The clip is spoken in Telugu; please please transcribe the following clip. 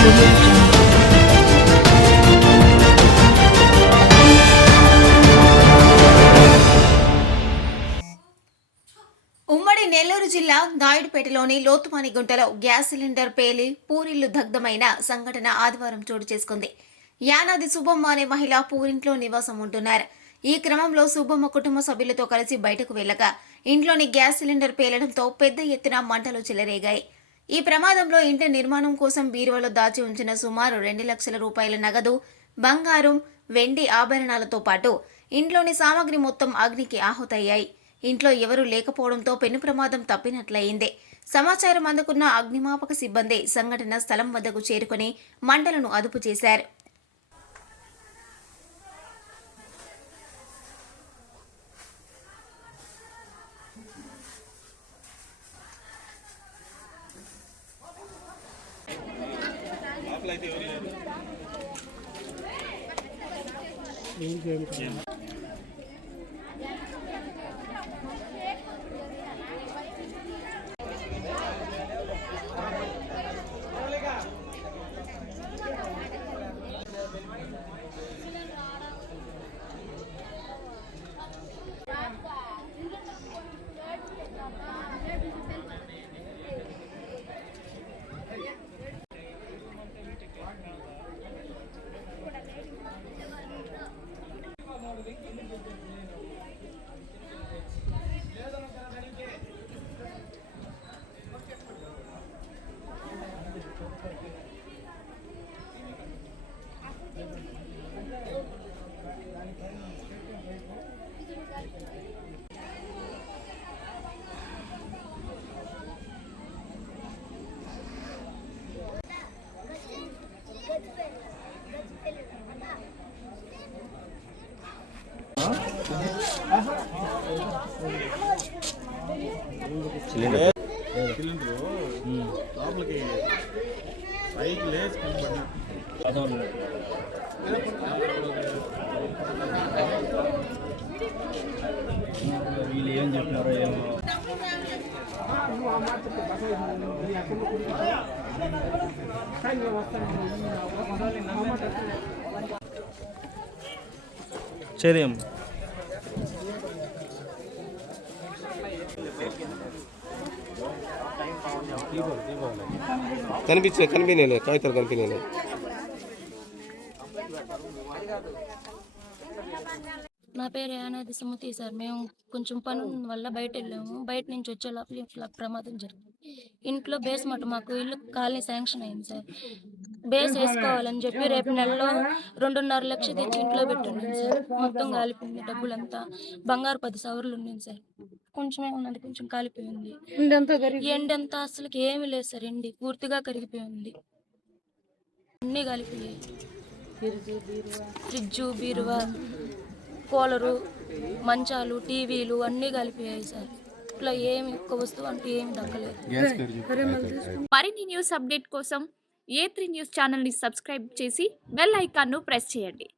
ఉమ్మడి నెల్లూరు జిల్లా నాయుడుపేటలోని లోతుమాని గుంటలో గ్యాస్ సిలిండర్ పేలి పూరిళ్ళు దగ్ధమైన సంఘటన ఆదివారం చోటు చేసుకుంది. యానాది సుబ్బమ్మ అనే మహిళ పూరింట్లో నివాసం ఉంటున్నారు. ఈ క్రమంలో సుబ్బమ్మ కుటుంబ సభ్యులతో కలిసి బయటకు వెళ్ళగా ఇంట్లోని గ్యాస్ సిలిండర్ పేలడంతో పెద్ద ఎత్తున మంటలు చెలరేగాయి. ఈ ప్రమాదంలో ఇంటి నిర్మాణం కోసం బీరువాలో దాచి ఉంచిన సుమారు రెండు లక్షల రూపాయల నగదు బంగారం వెండి ఆభరణాలతో పాటు ఇంట్లోని సామాగ్రి మొత్తం అగ్నికి ఆహుతయ్యాయి. ఇంట్లో ఎవరూ లేకపోవడంతో పెను ప్రమాదం తప్పినట్లయింది. సమాచారం అందుకున్న అగ్నిమాపక సిబ్బంది సంఘటన స్థలం వద్దకు చేరుకుని మంటలను అదుపు చేశారు. అయితే సిలిండర్ లోపలికి పైకి లేచి వీళ్ళు ఏం చెప్పినారో ఏమో అమ్మా కనిపించే కనిపించలే కాగితాలు కనిపించలే. నా పేరు యానాది సుమతి సార్. మేము కొంచెం పని వల్ల బయట వెళ్ళాము. బయట నుంచి వచ్చే లోపల ఇంట్లో ప్రమాదం జరిగింది. ఇంట్లో బేస్ మటు మాకు ఇల్లు కాలనీ శాంక్షన్ అయింది సార్. బేస్ వేసుకోవాలని చెప్పి రేపు నెలలో రెండున్నర లక్షలు తెచ్చి ఇంట్లో పెట్టున్నాను సార్. మొత్తం కాలిపోయింది డబ్బులంతా. బంగారు పది సవర్లు ఉన్నాయి సార్. కొంచెమే ఉన్నది కొంచెం కాలిపోయింది. ఎండంతా అసలు ఏమీ లేదు సార్ ఎండి పూర్తిగా కరిగిపోయింది. అన్నీ కాలిపోయాయి. ఫ్రిడ్జు బీరువా? కూలరు మంచాలు టీవీలు అన్నీ కలిపియాయి సార్. ఇట్లా ఏమి ఒక్క వస్తువు అంటూ ఏమి దక్కలేదు. మరిన్ని న్యూస్ అప్డేట్ కోసం ఏ త్రీ న్యూస్ ఛానల్ని సబ్స్క్రైబ్ చేసి బెల్ ఐకాన్ను ప్రెస్ చేయండి.